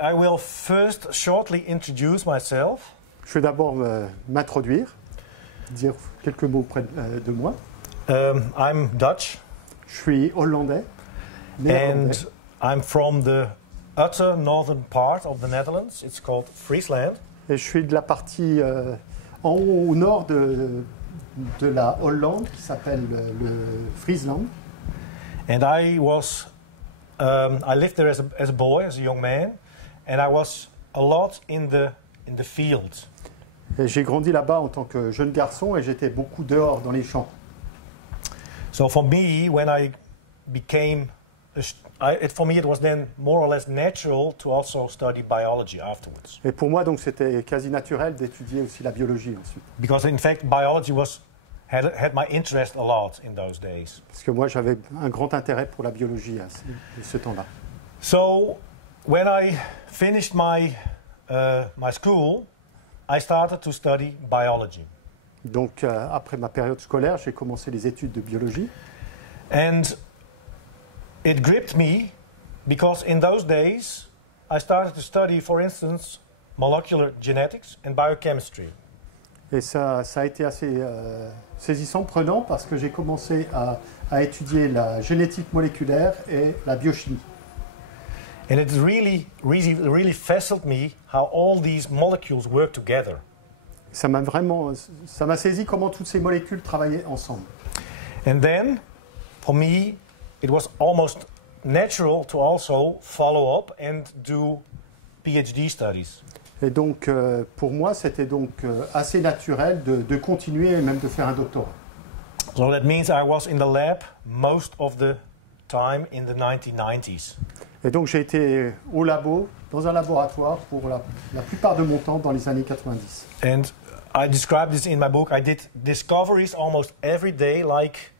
I will first shortly introduce myself. Je vais d'abord m'introduire, dire quelques mots près de moi. I'm Dutch. Je suis hollandais, néerlandais. And I'm from the utter northern part of the Netherlands. It's called Friesland. Et je suis de la partie en haut au nord de la Hollande qui s'appelle le Friesland. And I lived there as a boy, as a young man, and I was a lot in the field. Et j'ai grandi là-bas en tant que jeune garçon et j'étais beaucoup dehors dans les champs. So for me, when I became, for me it was then more or less natural to also study biology afterwards. Et pour moi, donc, c'était quasi naturel d'étudier aussi la biologie ensuite. Because in fact, biology had my interest a lot in those days. Parce que moi, j'avais un grand intérêt pour la biologie à ce temps-là. So when I finished my school, I started to study biology. Donc, après ma période scolaire, j'ai commencé les études de biologie. And it gripped me because in those days I started to study, for instance, molecular genetics and biochemistry. Et ça a été assez saisissant, prenant, parce que j'ai commencé à étudier la génétique moléculaire et la biochimie. And it really fascinated me how all these molecules work together. Ça m'a saisi comment toutes ces molécules travaillaient ensemble. And then, for me, it was almost natural to also follow up and do PhD studies. Et donc, pour moi, c'était donc assez naturel de continuer et même de faire un doctorat. So that means I was in the lab most of the time in the 1990s. Et donc, j'ai été au labo, dans un laboratoire, pour la plupart de mon temps dans les années 90. And I describe this in my book. I did discoveries almost every day, like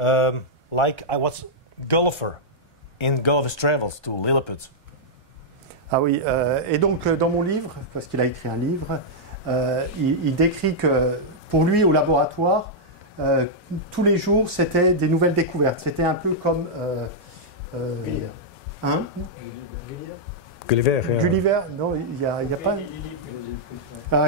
I was Gulliver in Gulliver's Travels to Lilliput. Ah oui, et donc dans mon livre, parce qu'il a écrit un livre, il décrit que pour lui au laboratoire, tous les jours c'était des nouvelles découvertes. C'était un peu comme Gulliver. Gulliver, non, il y a pas.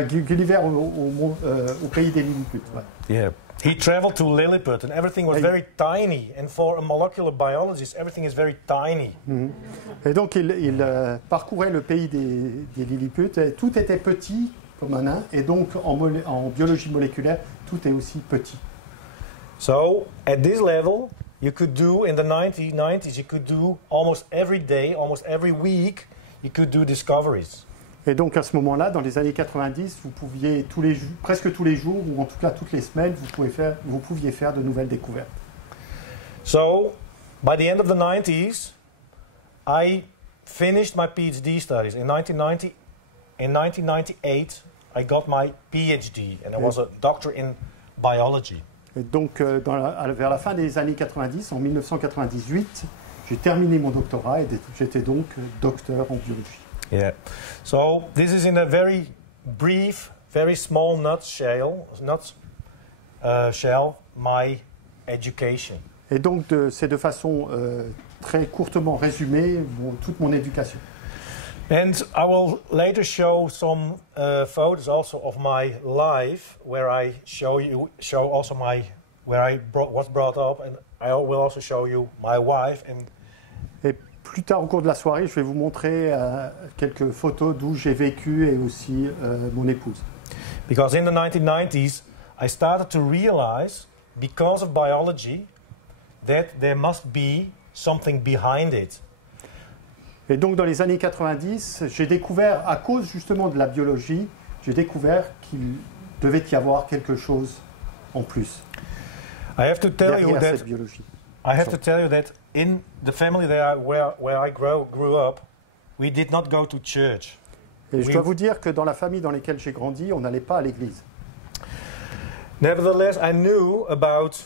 Gulliver au pays des Lilliput. Ouais. Yeah. He traveled to Lilliput and everything was very tiny. And for a molecular biologist, everything is very tiny. Mm-hmm. Et donc il parcourait le pays des Lilliput et tout était petit comme un nain. Et donc en biologie moléculaire, tout est aussi petit. So at this level, you could do in the 1990s, you could do almost every day, almost every week, you could do discoveries. Et donc à ce moment-là, dans les années 90, vous pouviez presque tous les jours, ou en tout cas toutes les semaines, vous pouviez faire de nouvelles découvertes. So, by the end of the 90s, I finished my PhD studies. In 1998, I got my PhD, and I was a doctor in biology. Et donc vers la fin des années 90, en 1998, j'ai terminé mon doctorat et j'étais donc docteur en biologie. Yeah. So this is in a very brief, very small nutshell, my education. Et donc c'est de façon très courtement résumée toute mon éducation. And I will later show some photos also of my life, where I show also where I was brought up, and I will also show you my wife and. Et plus tard au cours de la soirée, je vais vous montrer quelques photos d'où j'ai vécu et aussi mon épouse. Because in the 1990s, I started to realize, because of biology, that there must be something behind it. Et donc dans les années 90, j'ai découvert, à cause justement de la biologie, j'ai découvert qu'il devait y avoir quelque chose en plus. I have to tell you that. Cette biologie. I have to tell you that in the family where I grew up, we did not go to church. Et je dois vous dire que dans la famille dans laquelle j'ai grandi, on n'allait pas à l'église. Nevertheless, I knew about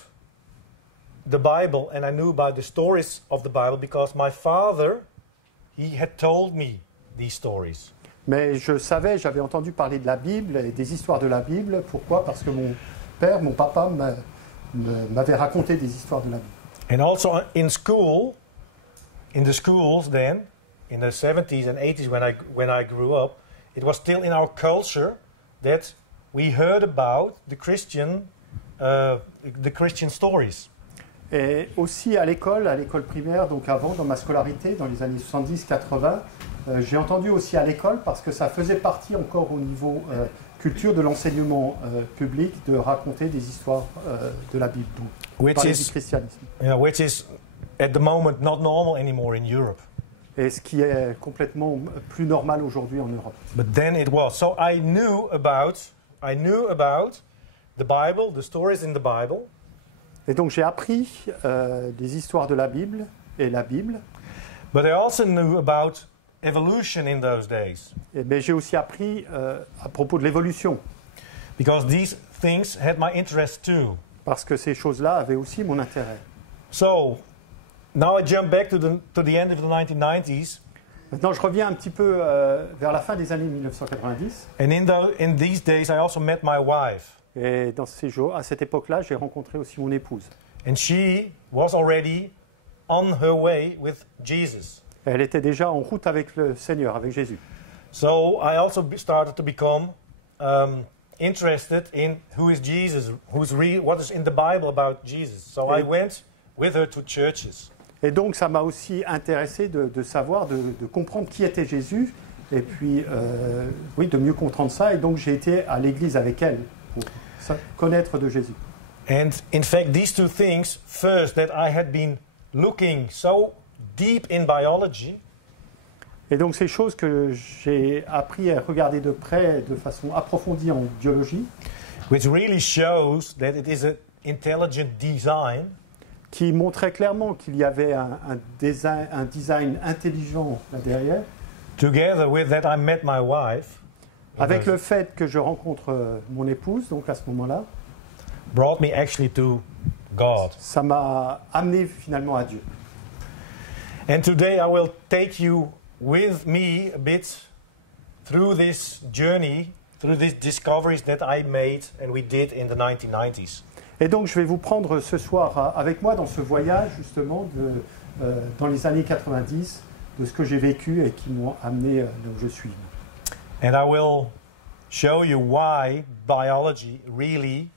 the Bible and I knew about the stories of the Bible because my father, he had told me these stories. Mais je savais, j'avais entendu parler de la Bible et des histoires de la Bible. Pourquoi ? Parce que père, mon papa m'avait raconté des histoires de la Bible. And also in school, in the schools then, in the 70s and 80s when I grew up, it was still in our culture that we heard about the Christian stories. Et aussi à l'école primaire, donc avant, dans ma scolarité, dans les années 70-80, j'ai entendu aussi à l'école, parce que ça faisait partie encore au niveau culture de l'enseignement public, de raconter des histoires de la Bible, donc parler du christianisme. Which is at the moment not normal anymore in Europe. Et ce qui est complètement plus normal aujourd'hui en Europe. But then it was. So I knew about the Bible, the stories in the Bible. Et donc j'ai appris des histoires de la Bible et la Bible. But I also knew about evolution in those days. Et bien j'ai aussi appris à propos de l'évolution. Because these things had my interest too. Parce que ces choses-là avaient aussi mon intérêt. So now I jump back to the end of the 1990s. Maintenant je reviens un petit peu vers la fin des années 1990. And in these days I also met my wife. Et dans ces jours, à cette époque-là, j'ai rencontré aussi mon épouse. And she was already on her way with Jesus. Elle était déjà en route avec le Seigneur, avec Jésus. So I also started to become interested in who is Jesus, what is in the Bible about Jesus. So I went with her to churches. Et donc ça m'a aussi intéressé de savoir, de comprendre qui était Jésus, et puis oui, de mieux comprendre ça. Et donc j'ai été à l'église avec elle pour connaître de Jésus. And in fact, these two things, first, that I had been looking so deep in biology. Et donc ces choses que j'ai appris à regarder de près, de façon approfondie en biologie, which really shows that it is an intelligent design. Qui montrait clairement qu'il y avait un design intelligent là derrière. Together with that, I met my wife. Avec le fait que je rencontre mon épouse, donc à ce moment-là, brought me actually to God. Ça m'a amené finalement à Dieu. And today I will take you with me a bit through this journey, through these discoveries that I made and we did in the 1990s. Et donc je vais vous prendre ce soir avec moi dans ce voyage justement dans les années 90 de ce que j'ai vécu et qui m'ont amené là où je suis. And I will show you why biology really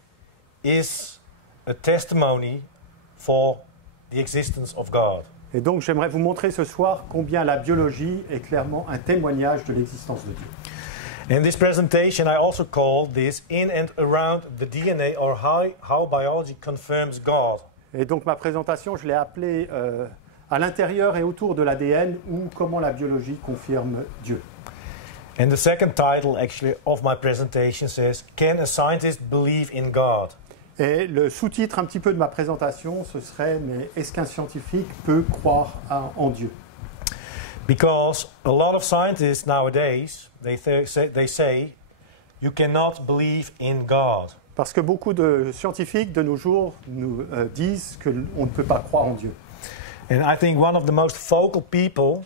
is a testimony for the existence of God. Et donc j'aimerais vous montrer ce soir combien la biologie est clairement un témoignage de l'existence de Dieu. In this presentation I also call this In and Around the DNA, or how biology confirms God. Et donc ma présentation, je l'ai appelée à l'intérieur et autour de l'ADN, ou comment la biologie confirme Dieu. And the second title actually of my presentation says, Can a scientist believe in God? Et le sous-titre un petit peu de ma présentation, ce serait, mais est-ce qu'un scientifique peut croire en Dieu? Because a lot of scientists nowadays, they say, you cannot believe in God. Parce que beaucoup de scientifiques de nos jours nous disent qu'on ne peut pas croire en Dieu. And I think one of the most focal people,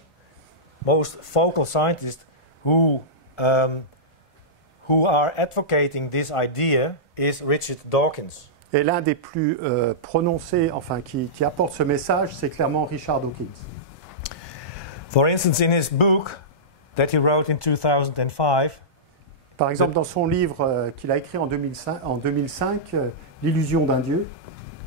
most focal scientists who are advocating this idea is Richard Dawkins. Et l'un des plus prononcés, enfin qui apporte ce message, c'est clairement Richard Dawkins. For instance, in his book that he wrote in 2005, par exemple, dans son livre qu'il a écrit en 2005, L'illusion d'un Dieu,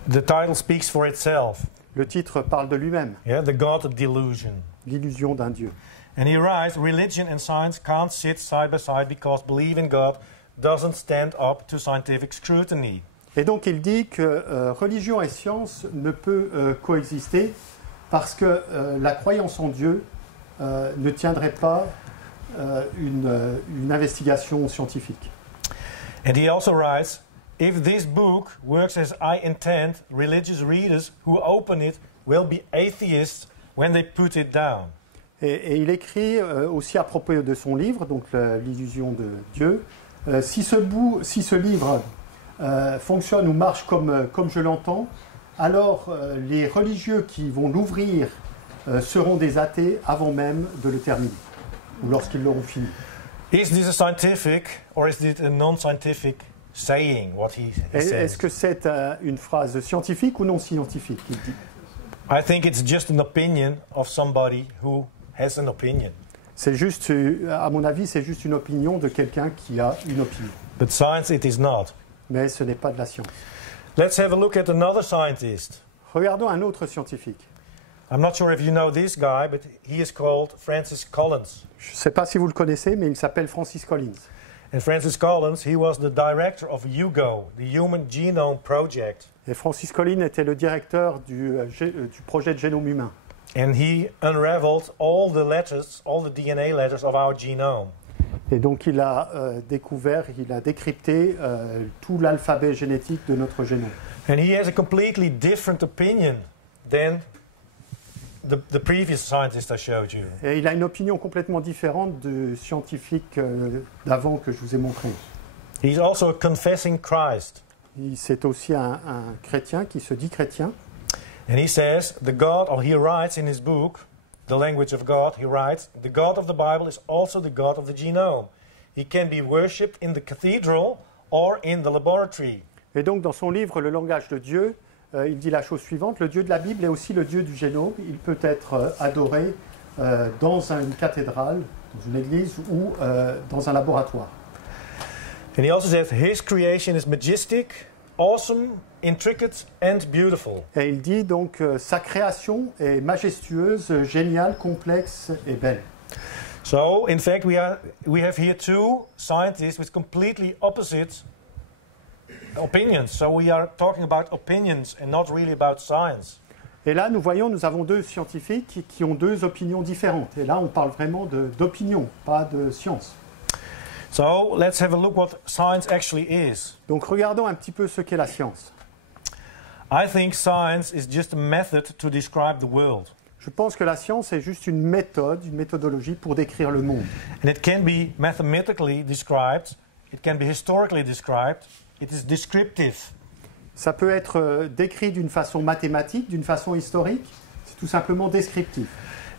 the title speaks for itself. Le titre parle de lui-même. Yeah, the God delusion. L'illusion d'un Dieu. And he writes, religion and science can't sit side by side because belief in God doesn't stand up to scientific scrutiny. Et donc il dit que religion et science ne peut coexister parce que la croyance en Dieu ne tiendrait pas une investigation scientifique. And he also writes, if this book works as I intend, religious readers who open it will be atheists when they put it down. Et il écrit aussi à propos de son livre, donc l'illusion de Dieu, si ce livre fonctionne ou marche comme je l'entends, alors les religieux qui vont l'ouvrir seront des athées avant même de le terminer, ou lorsqu'ils l'auront fini. Is this a scientific or is it a non-scientific saying, what he Est-ce says. que c'est une phrase scientifique ou non scientifique qu'il dit? I think it's just an opinion of somebody who has an opinion. C'est juste, à mon avis, c'est juste une opinion de quelqu'un qui a une opinion. But science it is not. Mais ce n'est pas de la science. Let's have a look at another scientist. Regardons un autre scientifique. I'm not sure if you know this guy, but he is called Francis Collins. Je ne sais pas si vous le connaissez, mais il s'appelle Francis Collins. And Francis Collins, he was the director of HUGO, the Human Genome Project. Et Francis Collins était le directeur du projet de génome humain. And he unraveled all the letters, all the DNA letters of our genome. Et donc il a découvert, il a décrypté tout l'alphabet génétique de notre génome. And he has a completely different opinion than the previous scientist I showed you. Et il a une opinion complètement différente du scientifique d'avant que je vous ai montré. He's also a confessing Christ. C'est aussi un chrétien qui se dit chrétien. And he says, he writes in his book, The Language of God, he writes, the God of the Bible is also the God of the genome. He can be worshipped in the cathedral or in the laboratory. Et donc dans son livre Le langage de Dieu, il dit la chose suivante, le Dieu de la Bible est aussi le Dieu du génome. Il peut être adoré dans une cathédrale, dans une église ou dans un laboratoire. And he also says, his creation is majestic, awesome, intricate and beautiful. Et il dit donc sa création est majestueuse, géniale, complexe et belle. So, in fact, we have here two scientists with completely opposite opinions. So we are talking about opinions and not really about science. Et là, nous avons deux scientifiques qui ont deux opinions différentes. Et là, on parle vraiment d'opinion, pas de science. So let's have a look what science actually is. Donc regardons un petit peu ce qu'est la science. I think science is just a method to describe the world. Je pense que la science est juste une méthode, une méthodologie pour décrire le monde. And it can be mathematically described, it can be historically described, it is descriptive. Ça peut être décrit d'une façon mathématique, d'une façon historique, c'est tout simplement descriptif.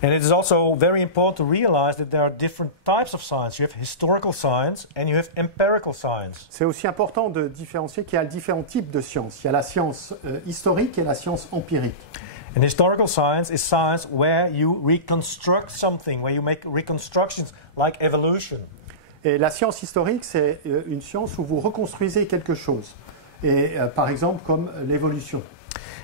And it is also very important to realize that there are different types of science. You have historical science and you have empirical science. C'est aussi important de différencier qu'il y a différents types de sciences. Il y a la science historique et la science empirique. And historical science is science where you reconstruct something, where you make reconstructions like evolution. Et la science historique, c'est une science où vous reconstruisez quelque chose. Et par exemple, comme l'évolution.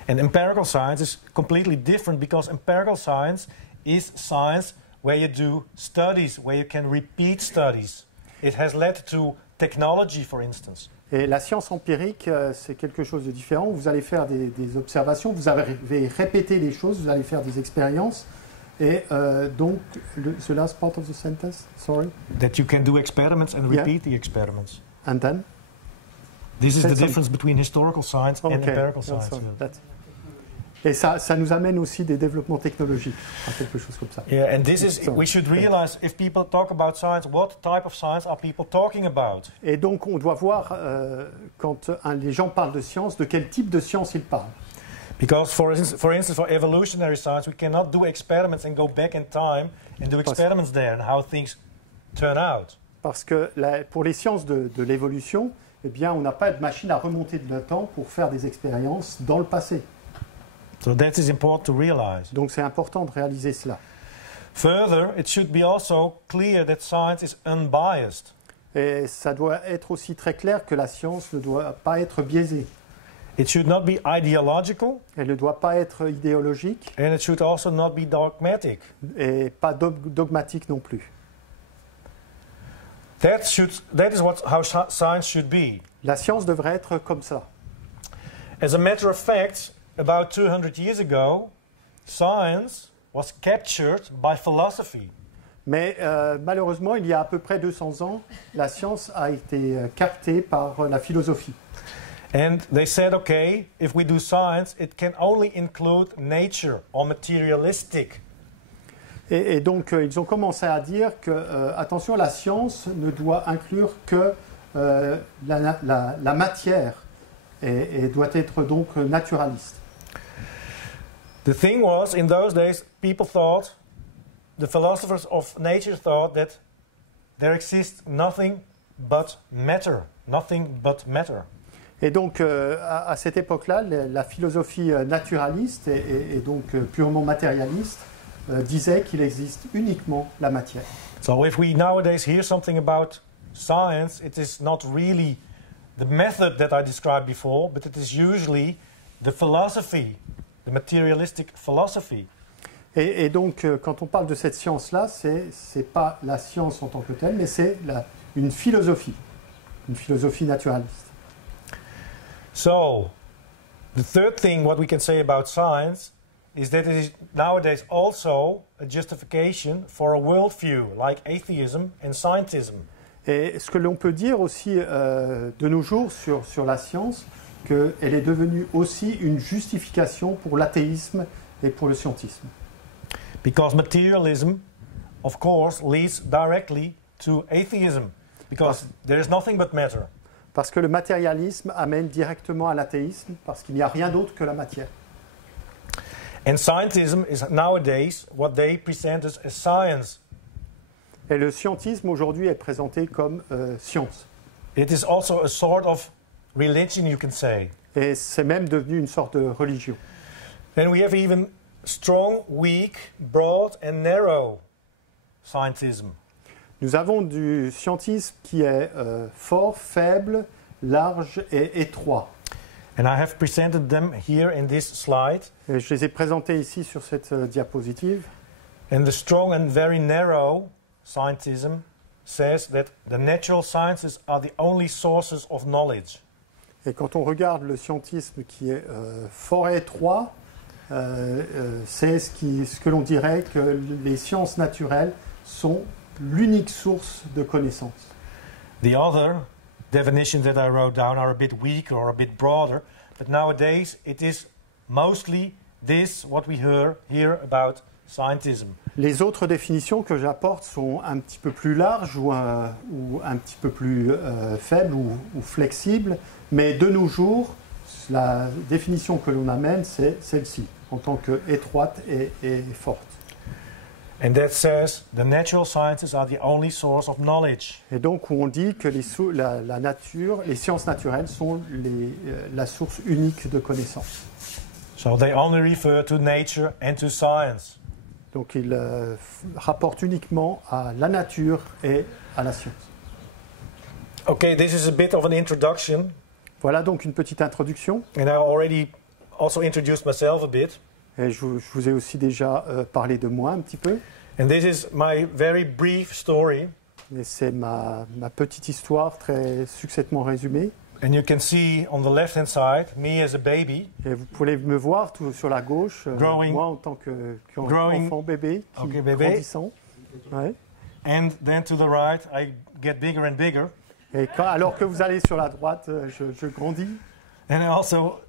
And empirical science is completely different because empirical science is science where you do studies, where you can repeat studies. It has led to technology, for instance. Et la science empirique, c'est quelque chose de différent. Vous allez faire des observations, vous allez répéter les choses, vous allez faire des expériences. Et donc, the last part of the sentence, sorry. That you can do experiments and repeat the experiments. And then? This is the difference between historical science and empirical science. Et ça nous amène aussi des développements technologiques, à quelque chose comme ça. Yeah, and this is, we should realize if people talk about science, what type of science are people talking about? Et donc, on doit voir, quand les gens parlent de science, de quel type de science ils parlent. Because, for instance, for evolutionary science, we cannot do experiments and go back in time and do experiments there and how things turn out. Parce que pour les sciences de l'évolution, eh bien, on n'a pas de machine à remonter de le temps pour faire des expériences dans le passé. So that is important to realize. Donc c'est important de réaliser cela. Further, it should be also clear that science is unbiased. Et ça doit être aussi très clair que la science ne doit pas être biaisée. It should not be ideological. Elle ne doit pas être idéologique. And it should also not be dogmatic. Et pas dogmatique non plus. That is how science should be. La science devrait être comme ça. As a matter of fact, about 200 years ago, science was captured by philosophy. Mais malheureusement, il y a à peu près 200 ans, la science a été captée par la philosophie. And they said, okay, if we do science, it can only include nature or materialistic. Et donc, ils ont commencé à dire que, attention, la science ne doit inclure que la matière et doit être donc naturaliste. The thing was, in those days, people thought, the philosophers of nature thought that there exists nothing but matter. Nothing but matter. Et donc, à cette époque-là, la philosophie naturaliste et donc purement matérialiste disait qu'il existe uniquement la matière. So if we nowadays hear something about science, it is not really the method that I described before, but it is usually the philosophy, the materialistic philosophy. Et donc, quand on parle de cette science-là, c'est pas la science en tant que telle, mais c'est une philosophie naturaliste. So, the third thing what we can say about science is that it is nowadays also a justification for a worldview like atheism and scientism. Et ce que l'on peut dire aussi de nos jours sur la science, qu'elle est devenue aussi une justification pour l'athéisme et pour le scientisme. Because materialism, of course, leads directly to atheism, because there is nothing but matter. Parce que le matérialisme amène directement à l'athéisme, parce qu'il n'y a rien d'autre que la matière. And scientism is nowadays what they present us as science. Et le scientisme aujourd'hui est présenté comme science. It is also a sort of religion, you can say. Et c'est même devenu une sorte de religion. Then we have even strong, weak, broad and narrow scientism. Nous avons du scientisme qui est fort, faible, large et étroit. And I have presented them here in this slide. Et je les ai présentés ici sur cette diapositive. And the strong and very narrow scientism says that the natural sciences are the only sources of knowledge. Et quand on regarde le scientisme qui est fort et étroit, c'est ce que l'on dirait que les sciences naturelles sont l'unique source de connaissances. The other definitions that I wrote down are a bit weaker or a bit broader, but nowadays it is mostly this what we hear about scientism. Les autres définitions que j'apporte sont un petit peu plus larges ou un petit peu plus faibles ou flexibles, mais de nos jours, la définition que l'on amène, c'est celle-ci, en tant qu'étroite et forte. And that says the natural sciences are the only source of knowledge. Et donc, où on dit que la nature, les sciences naturelles sont la source unique de connaissances. So they only refer to nature and to science. Donc, il rapporte uniquement à la nature et à la science. Okay, this is a bit of an introduction. Voilà donc une petite introduction. And I already also introduced myself a bit. Et je vous ai aussi déjà parlé de moi un petit peu. And this is my very brief story. Et c'est ma petite histoire très succinctement résumée. And you can see on the left-hand side me as a baby. Et vous pouvez me voir tout sur la gauche, moi en tant qu'enfant bébé, grandissant. Ouais. And then to the right, I get bigger and bigger. Et alors que vous allez sur la droite, je grandis. And I also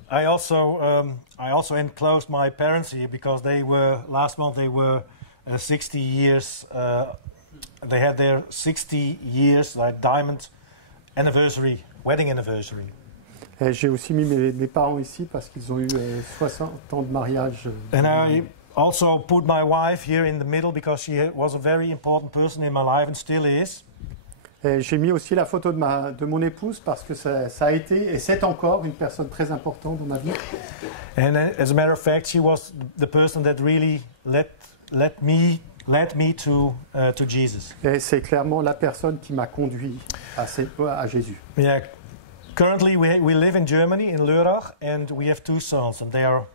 enclosed my parents here because last month they were 60 years. They had their 60 years diamond anniversary, wedding anniversary. Et j'ai aussi mis mes parents ici parce qu'ils ont eu 60 ans de mariage. And I also put my wife here in the middle because she was a very important person in my life and still is. Et j'ai mis aussi la photo de mon épouse parce que ça a été et c'est encore une personne très importante dans ma vie. And as a matter of fact, she was the person that really led me to Jesus. Et c'est clairement la personne qui m'a conduit à Jésus. Yeah. Currently, we live in Germany, in Lörrach, and we have two sons, and they are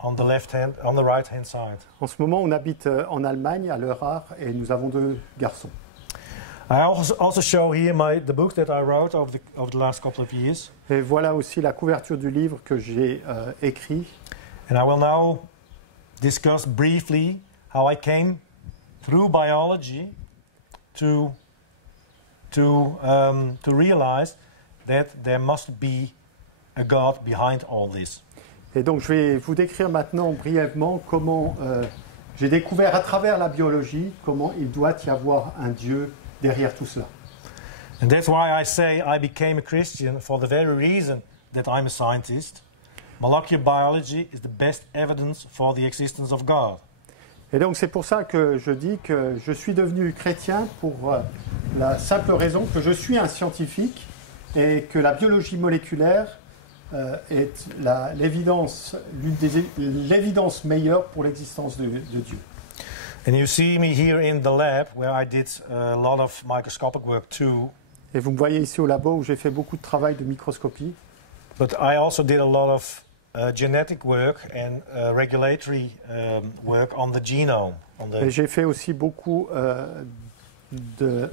on the right hand side. En ce moment, on habite en Allemagne, à Lörrach, et nous avons 2 garçons. I also show here the book that I wrote over the last couple of years. Et voilà aussi la couverture du livre que j'ai écrit. And I will now discuss briefly how I came through biology to realize that there must be a God behind all this. Et donc je vais vous décrire maintenant brièvement comment j'ai découvert à travers la biologie comment il doit y avoir un Dieu derrière tout cela. And that's why I say I became a Christian for the very reason that I'm a scientist. Molecular biology is the best evidence for the existence of God. Et donc c'est pour ça que je dis que je suis devenu chrétien pour la simple raison que je suis un scientifique et que la biologie moléculaire est l'évidence meilleure pour l'existence de Dieu. And you see me here in the lab where I did a lot of microscopic work too. Et vous me voyez ici au labo où j'ai fait beaucoup de travail de microscopie. But I also did a lot of genetic work and regulatory work on the genome. Et j'ai fait aussi beaucoup de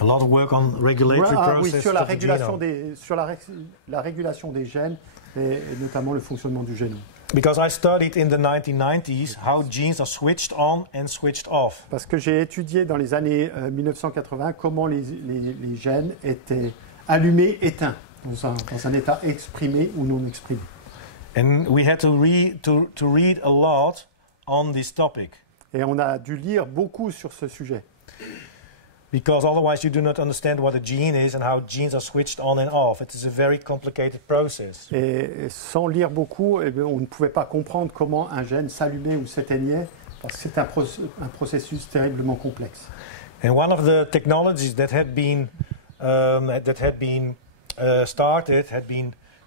a lot of work on regulatory processes sur la of the régulation genome. la régulation des gènes et notamment le fonctionnement du génome. Because I studied in the 1990s how genes are switched on and switched off. Parce que j'ai étudié dans les années 1980 comment les gènes étaient allumés, éteints, dans un état exprimé ou non exprimé. And we had to read a lot on this topic. Et on a dû lire beaucoup sur ce sujet. Because otherwise you do not understand what a gene is and how genes are switched on and off. It is a very complicated process. Et sans lire beaucoup, eh bien, on ne pouvait pas comprendre comment un gène s'allumait ou s'éteignait, parce que c'est un processus terriblement complexe. And one of the technologies that had been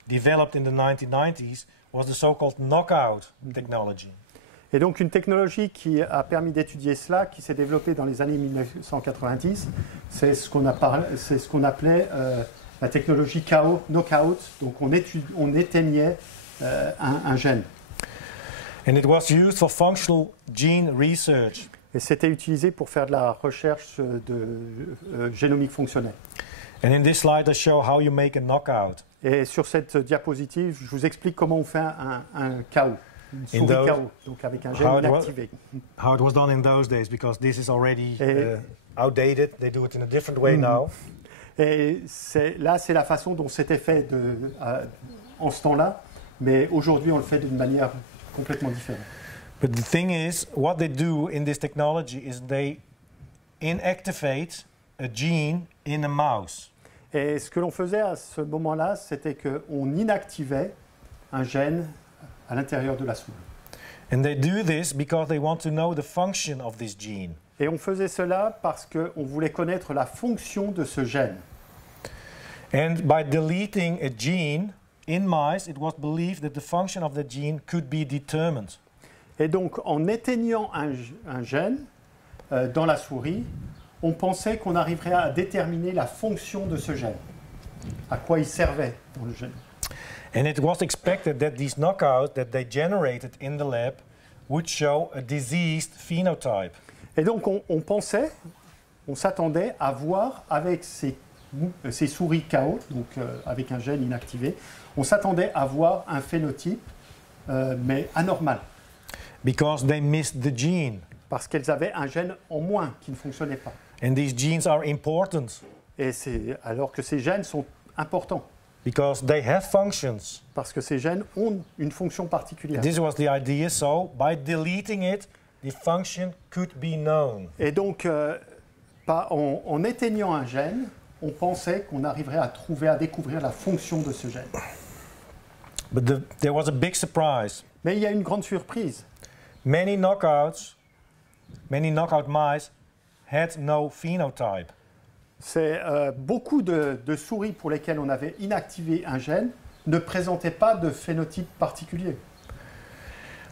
developed in the 1990s was the so-called knockout technology. Et donc une technologie qui a permis d'étudier cela, qui s'est développée dans les années 1990, c'est ce qu'on appelait la technologie KO, knockout. Donc on éteignait un gène. And it was used for functional gene research. Et c'était utilisé pour faire de la recherche génomique fonctionnelle. And in this slide I show how you make a knockout. Et sur cette diapositive, je vous explique comment on fait un KO. Une souris KO, donc avec un gène inactivé. How it was done in those days, because this is already outdated. They do it in a different way now. Et là, c'est la façon dont c'était fait en ce temps-là, mais aujourd'hui, on le fait d'une manière complètement différente. But the thing is, what they do in this technology is they inactivate a gene in a mouse. Et ce que l'on faisait à ce moment-là, c'était qu'on inactivait un gène à l'intérieur de la souris. And they do this because they want to know the function of this gene. Et on faisait cela parce qu'on voulait connaître la fonction de ce gène. And by deleting a gene in mice, it was believed that the function of the gene could be determined. Et donc, en éteignant un gène dans la souris, on pensait qu'on arriverait à déterminer la fonction de ce gène, à quoi il servait dans le gène. And it was expected that these knockouts that they generated in the lab would show a diseased phenotype. Et donc on s'attendait à voir avec ces souris KO, donc avec un gène inactivé, on s'attendait à voir un phénotype, mais anormal. Because they missed the gene. Parce qu'elles avaient un gène en moins qui ne fonctionnait pas. And these genes are important. Et alors que ces gènes sont importants. Because they have functions. Parce que ces gènes ont une fonction particulière. This was the idea, so by deleting it, the function could be known. Et donc, en éteignant un gène, on pensait qu'on arriverait à découvrir la fonction de ce gène. But there was a big surprise. Mais il y a une grande surprise. Many knockout mice had no phenotype. C'est beaucoup de souris pour lesquelles on avait inactivé un gène ne présentaient pas de phénotype particulier.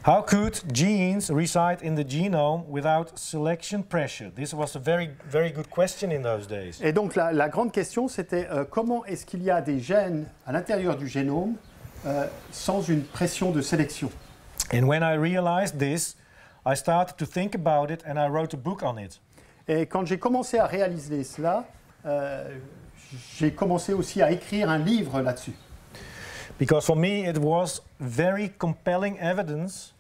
How could genes reside in the genome without selection pressure? This was a very, very good question in those days. Et donc la grande question c'était comment est-ce qu'il y a des gènes à l'intérieur du génome sans une pression de sélection? And when I realized this, I started to think about it and I wrote a book on it. Et quand j'ai commencé à réaliser cela, j'ai commencé aussi à écrire un livre là-dessus. Because for me it was very compelling evidence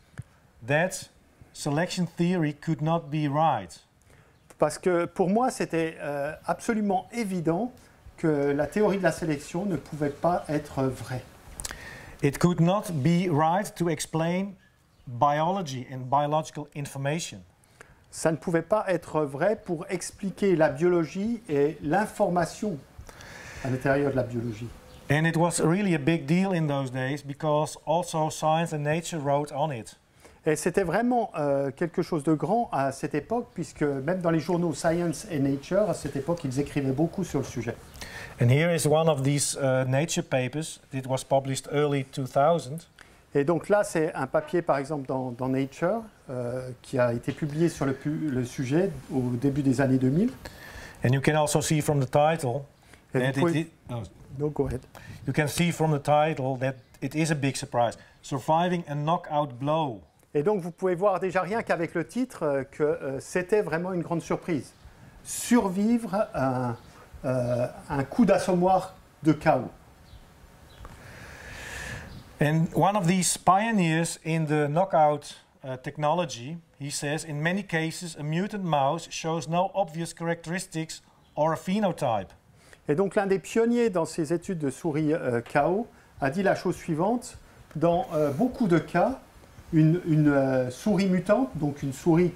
that selection theory could not be right. Parce que pour moi c'était absolument évident que la théorie de la sélection ne pouvait pas être vraie. It could not be right to explain biology and biological information. Ça ne pouvait pas être vrai pour expliquer la biologie et l'information à l'intérieur de la biologie. And it was really a big deal in those days because also Science and Nature wrote on it. Et c'était vraiment quelque chose de grand à cette époque, puisque même dans les journaux Science et Nature, à cette époque, ils écrivaient beaucoup sur le sujet. And here is one of these Nature papers. It was published early 2000. Et donc là, c'est un papier, par exemple, dans Nature, qui a été publié sur le sujet au début des années 2000. And you can also see from the title Et that vous pouvez- oh, No, go ahead. you can see from the title that it is a big surprise. Surviving a knockout blow. Et donc, vous pouvez voir déjà rien qu'avec le titre que c'était vraiment une grande surprise. Survivre à un coup d'assommoir de chaos. And one of these pioneers in the knockout technology, he says, in many cases, a mutant mouse shows no obvious characteristics or a phenotype. Et donc, l'un des pionniers dans ces études de souris KO a dit la chose suivante. Dans beaucoup de cas, une souris mutante, donc une souris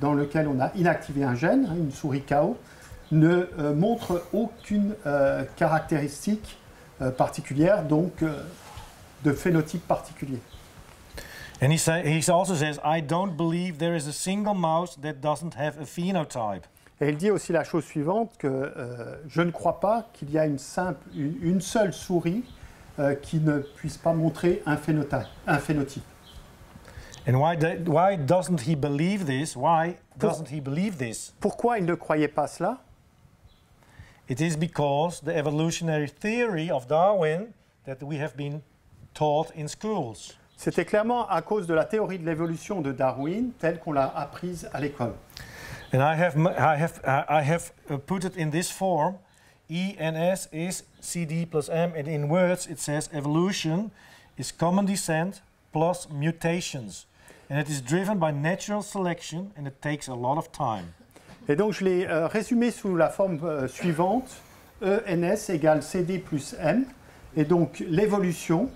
dans laquelle on a inactivé un gène, une souris KO, ne montre aucune caractéristique particulière, donc de phénotype particulier. And he also says, I don't believe there is a single mouse that doesn't have a phenotype. Et il dit aussi la chose suivante, que je ne crois pas qu'il y a une seule souris qui ne puisse pas montrer un phénotype. And why doesn't he believe this? Why doesn't he believe this? Pourquoi il ne croyait pas cela? It is because the evolutionary theory of Darwin that we have been taught in schools. C'était clairement à cause de la théorie de l'évolution de Darwin, telle qu'on l'a apprise à l'école. And I have put it in this form. E and S is CD plus M, and in words it says evolution is common descent plus mutations. And it is driven by natural selection, and it takes a lot of time. Et donc je l'ai résumé sous la forme suivante, ENS égale CD plus M. Et donc l'évolution,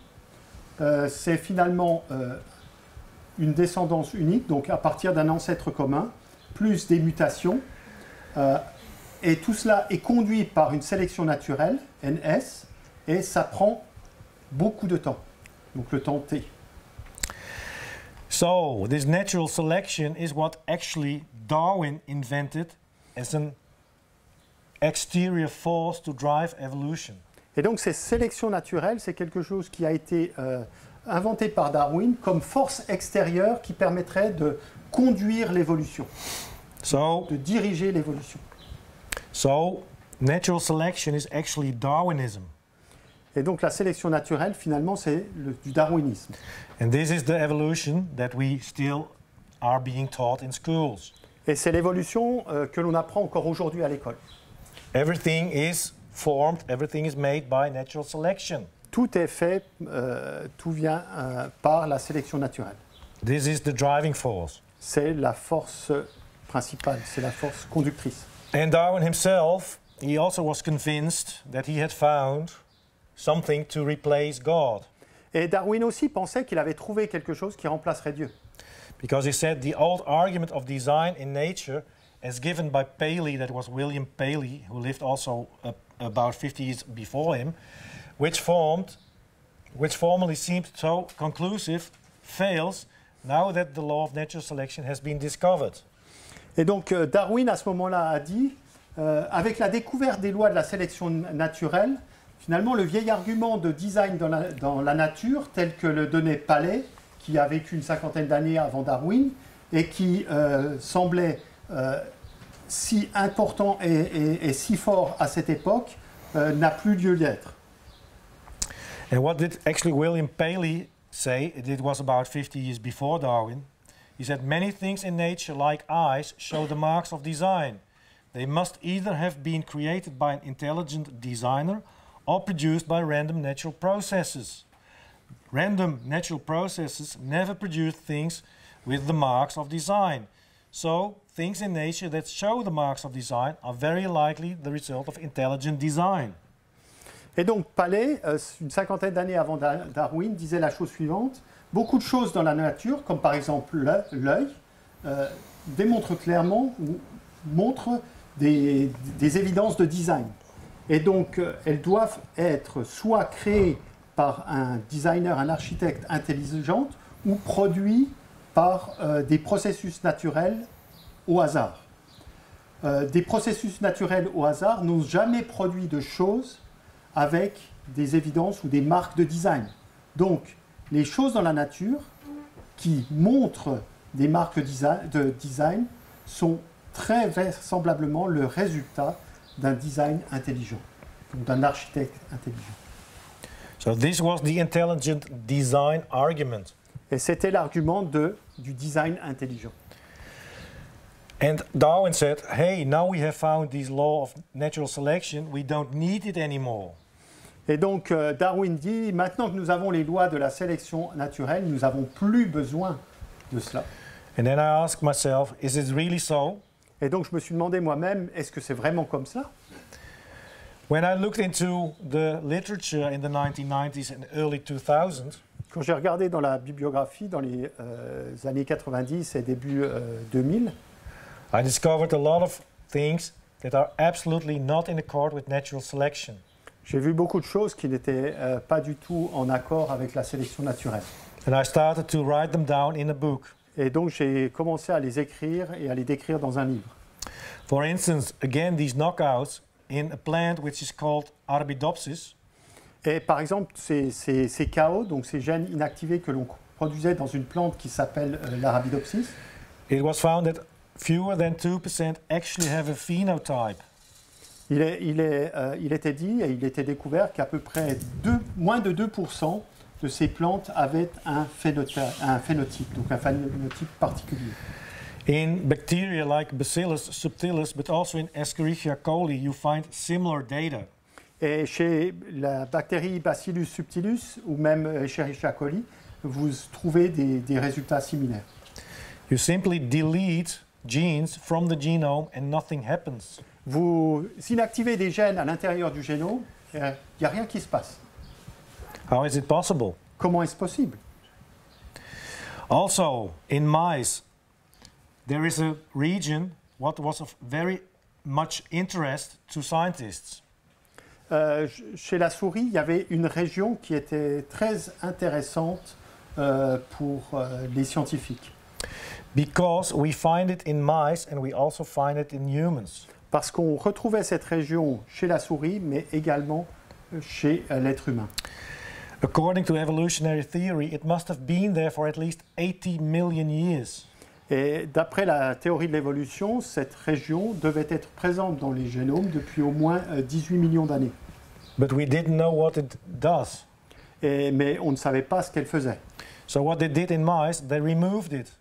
c'est finalement une descendance unique, donc à partir d'un ancêtre commun, plus des mutations. Et tout cela est conduit par une sélection naturelle, NS, et ça prend beaucoup de temps, donc le temps T. So, this natural selection is what actually Darwin invented as an exterior force to drive evolution. Et donc ces sélections naturelles, c'est quelque chose qui a été inventé par Darwin comme force extérieure qui permettrait de conduire l'évolution, de diriger l'évolution. So, natural selection is actually Darwinism. Et donc la sélection naturelle, finalement, c'est du darwinisme. And this is the evolution that we still are being taught in schools. Et c'est l'évolution que l'on apprend encore aujourd'hui à l'école. Everything is formed, everything is made by natural selection. Tout est fait, tout vient par la sélection naturelle. This is the driving force. C'est la force principale, c'est la force conductrice. And Darwin himself, he also was convinced that he had found something to replace God. Et Darwin aussi pensait qu'il avait trouvé quelque chose qui remplacerait Dieu. Because he said the old argument of design in nature, as given by Paley, that was William Paley, who lived also about 50 years before him, which formerly seemed so conclusive, fails now that the law of natural selection has been discovered. Et donc Darwin à ce moment-là a dit, avec la découverte des lois de la sélection naturelle, finalement le vieil argument de design dans la nature, tel que le donnait Paley, qui a vécu une cinquantaine d'années avant Darwin, et qui semblait si important et si fort à cette époque, n'a plus lieu d'être. And what did actually William Paley say? It was about 50 years before Darwin. He said, many things in nature, like eyes, show the marks of design. They must either have been created by an intelligent designer or produced by random natural processes. Random natural processes never produce things with the marks of design. So, things in nature that show the marks of design are very likely the result of intelligent design. Et donc Paley, une cinquantaine d'années avant Darwin, disait la chose suivante. Beaucoup de choses dans la nature, comme par exemple l'œil, démontrent clairement ou montrent des évidences de design. Et donc elles doivent être soit créées par un designer, un architecte intelligent, ou produites par des processus naturels au hasard. Des processus naturels au hasard n'ont jamais produit de choses avec des évidences ou des marques de design. Donc, les choses dans la nature qui montrent des marques de design sont très vraisemblablement le résultat d'un design intelligent, d'un architecte intelligent. So this was the intelligent design argument. Et c'était l'argument du design intelligent. And Darwin said, hey, now we have found this law of natural selection, we don't need it anymore. Et donc Darwin dit, maintenant que nous avons les lois de la sélection naturelle, nous n'avons plus besoin de cela. And then I asked myself, is it really so? Et donc je me suis demandé moi-même, est-ce que c'est vraiment comme ça? When I looked into the literature in the 1990s and early 2000s, Quand j'ai regardé dans la bibliographie dans les années 90 et début 2000, I discovered a lot of things that are absolutely not in accord with natural selection. j'ai vu beaucoup de choses qui n'étaient pas du tout en accord avec la sélection naturelle. And I started to write them down in a book. Et donc j'ai commencé à les écrire et à les décrire dans un livre. For instance, again, these knockouts in a plant which is called Arabidopsis, Et par exemple, ces KO, donc ces gènes inactivés que l'on produisait dans une plante qui s'appelle l'Arabidopsis, it was found that fewer than 2% actually have a phenotype. il était dit et il était découvert qu'à peu près moins de 2% de ces plantes avaient un phénotype, donc un phénotype particulier. In bacteria like Bacillus subtilis, but also in Escherichia coli, you find similar data. Et chez la bactérie Bacillus subtilus ou même Escherichia coli, vous trouvez des résultats similaires. You simply delete genes from the genome and nothing happens. Vous inactivez des gènes à l'intérieur du génome, il n'y a rien qui se passe. How is it possible? Comment est-ce possible? Also, in mice, there is a region what was of very much interest to scientists. Chez la souris, il y avait une région qui était très intéressante pour les scientifiques. Because we find it in mice and we also find it in humans. Parce qu'on retrouvait cette région chez la souris, mais également chez l'être humain. According to evolutionary theory, it must have been there for at least 80 million years. Et d'après la théorie de l'évolution, cette région devait être présente dans les génomes depuis au moins 18 millions d'années. But we didn't know what it does. Mais on ne savait pas ce qu'elle faisait. So what they did in mice, they removed it.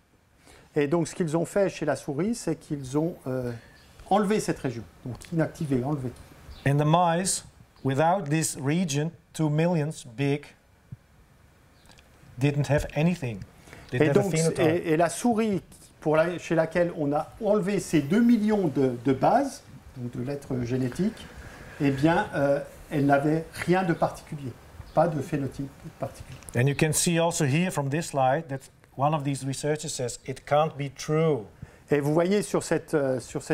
Et donc ce qu'ils ont fait chez la souris, c'est qu'ils ont enlevé cette région, donc inactivé, enlevé. And the mice, without this region, 2 millions big, didn't have anything. Didn't Et have a donc phenotype. et la souris chez laquelle on a enlevé ces 2 millions de bases, donc de lettres génétiques, eh bien elle n'avait rien de particulier, pas de phénotype particulier. And you can see also here from this slide that one of these researchers says it can't be true. Et vous voyez sur cette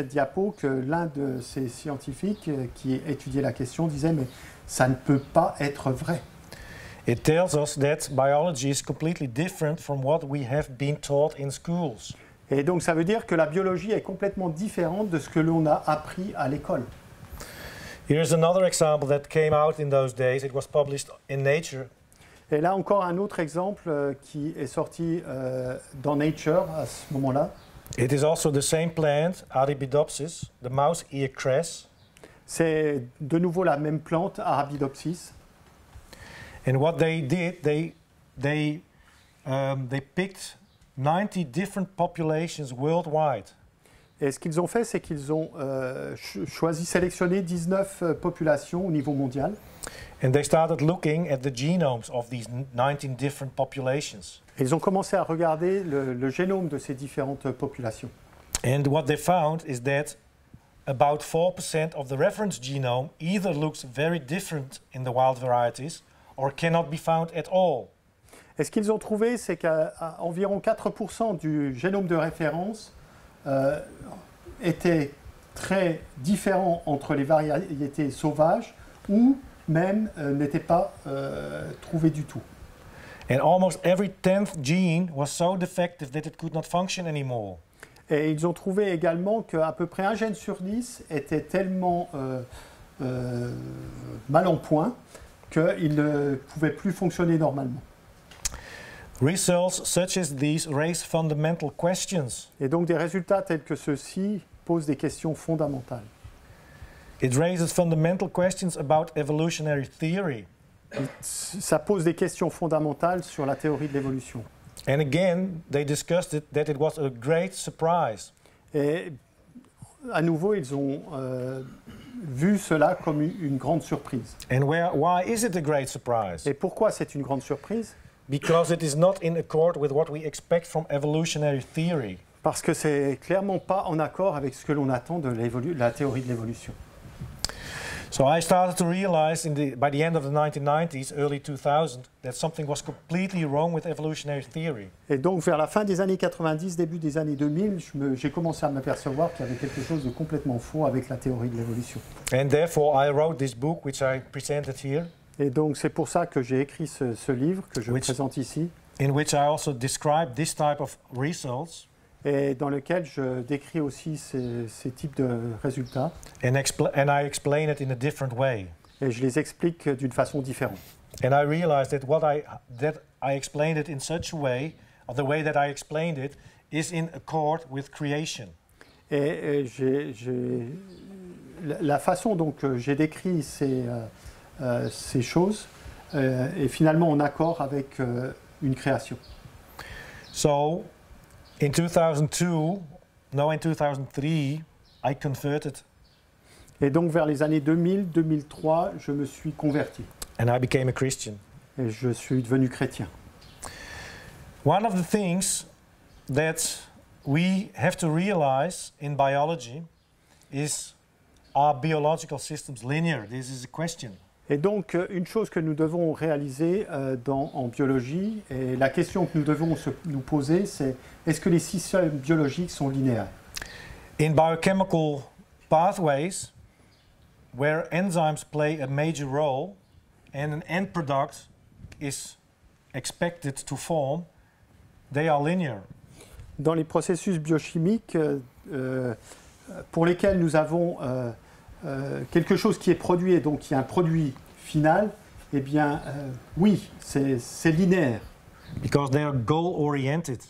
diapo que l'un de ces scientifiques qui étudiait la question disait mais ça ne peut pas être vrai. It tells us that biology is completely different from what we have been taught in schools. Et donc ça veut dire que la biologie est complètement différente de ce que l'on a appris à l'école. Here's another example that came out in those days. It was published in Nature. Et là encore un autre exemple qui est sorti dans Nature à ce moment-là. It is also the same plant, Arabidopsis, the mouse ear cress. C'est de nouveau la même plante, Arabidopsis. And what they did, they picked 90 different populations worldwide. Et ce qu'ils ont fait, c'est qu'ils ont sélectionné 19 populations au niveau mondial. And they started looking at the genomes of these 19 different populations. Et ils ont commencé à regarder le génome de ces différentes populations. And what they found is that about 4% of the reference genome either looks very different in the wild varieties or cannot be found at all. Et ce qu'ils ont trouvé, c'est qu'environ 4% du génome de référence était très différent entre les variétés sauvages ou même n'était pas trouvé du tout. And almost every 10th gene was so defective that it could not function anymore. Et ils ont trouvé également qu'à peu près un gène sur 10 était tellement mal en point qu'il ne pouvait plus fonctionner normalement. Results such as these raise fundamental questions. Et donc des résultats tels que ceux-ci posent des questions fondamentales. It raises fundamental questions about evolutionary theory. Ça pose des questions fondamentales sur la théorie de l'évolution. And again, they discussed it that it was a great surprise. Et à nouveau, ils ont vu cela comme une grande surprise. And why is it a great surprise? Et pourquoi c'est une grande surprise? Because it is not in accord with what we expect from evolutionary theory. Parce que c'est clairement pas en accord avec ce que l'on attend de la théorie de l'évolution. So I started to realize by the end of the 1990s, early 2000, that something was completely wrong with evolutionary theory. Et donc vers la fin des années 90, début des années 2000, j'ai commencé à m'apercevoir qu'il y avait quelque chose de complètement faux avec la théorie de l'évolution. And therefore I wrote this book which I presented here. Et donc c'est pour ça que j'ai écrit ce livre que je présente ici. In which I also describe this type of results. Et dans lequel je décris aussi ces types de résultats. And I explain it in a different way. Et je les explique d'une façon différente. And I realized that I explained it in such a way, or the way that I explained it, is in accord with creation. Et la façon dont j'ai décrit ces choses est finalement en accord avec une création. So, in 2003, I converted. Et donc vers les années 2000, 2003, je me suis converti. And I became a Christian. Et je suis devenu chrétien. One of the things that we have to realize in biology is, are biological systems linear? This is a question. Et donc, une chose que nous devons réaliser en biologie, et la question que nous devons nous poser, c'est est-ce que les systèmes biologiques sont linéaires? In biochemical pathways, where enzymes play a major role and an end product is expected to form, they are linear. Dans les processus biochimiques pour lesquels nous avons quelque chose qui est produit et donc qui est un produit final, eh bien, oui, c'est linéaire. Because they are goal-oriented.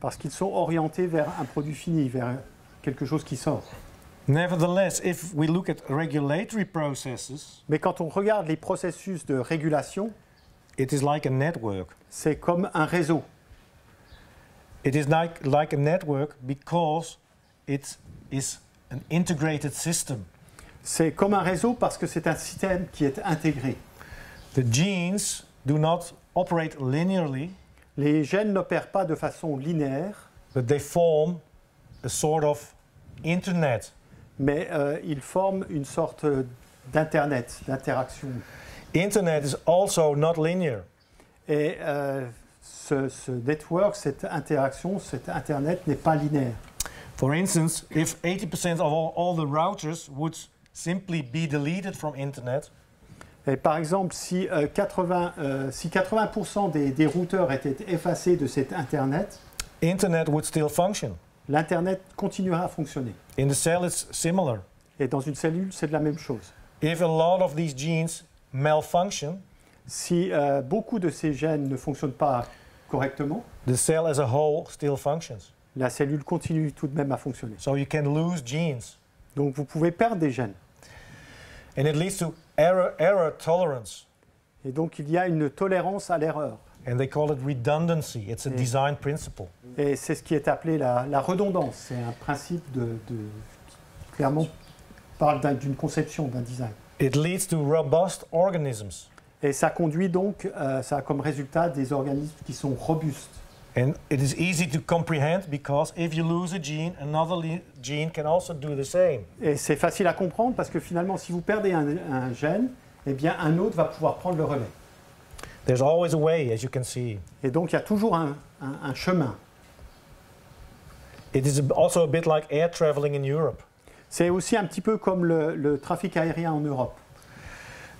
Parce qu'ils sont orientés vers un produit fini, vers quelque chose qui sort. Nevertheless, if we look at regulatory processes, mais quand on regarde les processus de régulation, it is like a network. C'est comme un réseau. It is like a network because it is an integrated system. C'est comme un réseau parce que c'est un système qui est intégré. The genes do not operate linearly. Les gènes n'opèrent pas de façon linéaire. But they form a sort of internet. Mais ils forment une sorte d'internet, d'interaction. Internet is also not linear. Et ce network, cette interaction, cet internet n'est pas linéaire. For instance, if 80% of all the routers would simply be deleted from internet. Et par exemple, si 80% des routeurs étaient effacés de cet internet, internet would still function. L'internet continuera à fonctionner. In the cell, it's similar. Et dans une cellule, c'est de la même chose. If a lot of these genes malfunction, si beaucoup de ces gènes ne fonctionnent pas correctement, the cell as a whole still functions. La cellule continue tout de même à fonctionner. So you can lose genes. Donc vous pouvez perdre des gènes. And it leads to error tolerance. Et donc il y a une tolérance à l'erreur. And they call it redundancy. It's a design principle. Et c'est ce qui est appelé la redondance. C'est un principe qui clairement parle d'une conception, d'un design. It leads to robust organisms. Et ça conduit donc, ça a comme résultat des organismes qui sont robustes. And it is easy to comprehend because if you lose a gene, another gene can also do the same. Et c'est facile à comprendre parce que finalement, si vous perdez un gène, eh bien un autre va pouvoir prendre le relais. There's always a way, as you can see. Et donc il y a toujours un chemin. It is also a bit like air traveling in Europe. C'est aussi un petit peu comme le trafic aérien en Europe.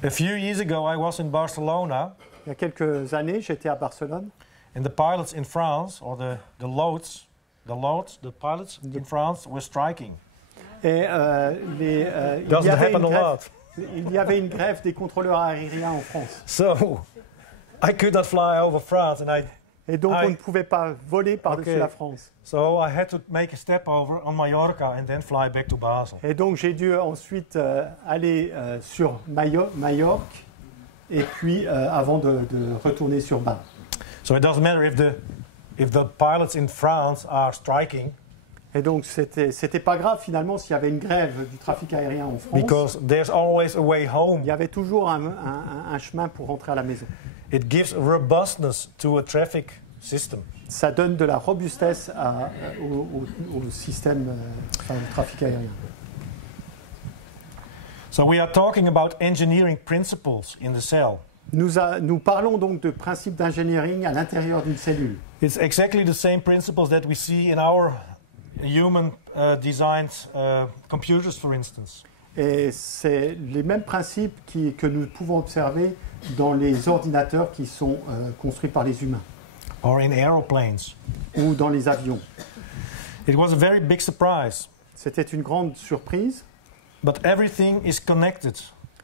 A few years ago, I was in Barcelona, Il y a quelques années, j'étais à Barcelone and the pilots in France, or the pilots in France were striking. et Doesn't happen a lot. il y avait une grève des contrôleurs aériens en France. So I could not fly over France, and Et donc on ne pouvait pas voler par-dessus la France. So I had to make a step over on Mallorca and then fly back to Basel. Et donc j'ai dû ensuite aller sur Majorque et puis avant de retourner sur Bâle. So it doesn't matter if the pilots in France are striking. Et donc c'était pas grave finalement s'il y avait une grève du trafic aérien en France. Because there's always a way home. Il y avait toujours un chemin pour rentrer à la maison. It gives robustness to a traffic system. Ça donne de la robustesse au système au trafic aérien. So we are talking about engineering principles in the cell. Nous parlons donc de principes d'ingénierie à l'intérieur d'une cellule. It's exactly the same principles that we see in our human designed computers, for instance. Et c'est les mêmes principes que nous pouvons observer dans les ordinateurs qui sont construits par les humains. Or in aeroplanes. Ou dans les avions. It was a very big surprise. C'était une grande surprise. But everything is connected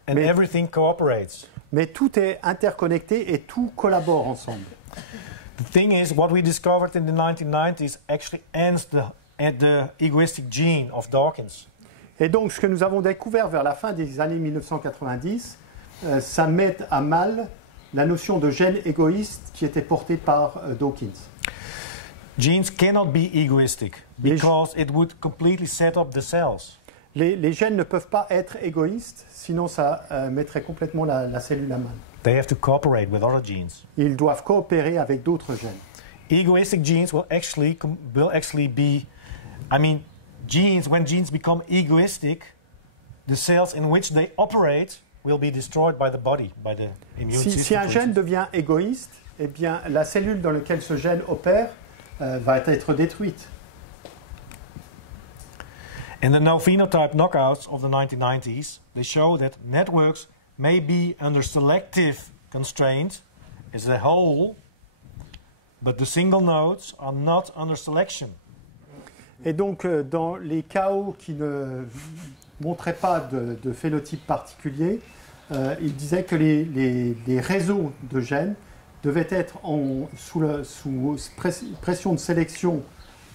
and everything cooperates. Mais tout est interconnecté et tout collabore ensemble. The thing is, what we discovered in the 1990s actually ends at the egoistic gene of Dawkins. Et donc, ce que nous avons découvert vers la fin des années 1990, ça met à mal la notion de gène égoïste qui était portée par Dawkins. Genes cannot be egoistic because it would completely set up the cells. Les gènes ne peuvent pas être égoïstes, sinon ça mettrait complètement la cellule à mal. They have to cooperate with other genes. Ils doivent coopérer avec d'autres gènes. Egoistic genes will actually be, genes, when genes become egoistic, the cells in which they operate will be destroyed by the body, by the immune system. Si un gène devient égoïste, eh bien la cellule dans laquelle ce gène opère va être détruite. In the no phenotype knockouts of the 1990s, they show that networks may be under selective constraint as a whole, but the single nodes are not under selection. Et donc, dans les chaos qui ne montraient pas de phénotype particulier, il disait que les réseaux de gènes devaient être sous pression de sélection,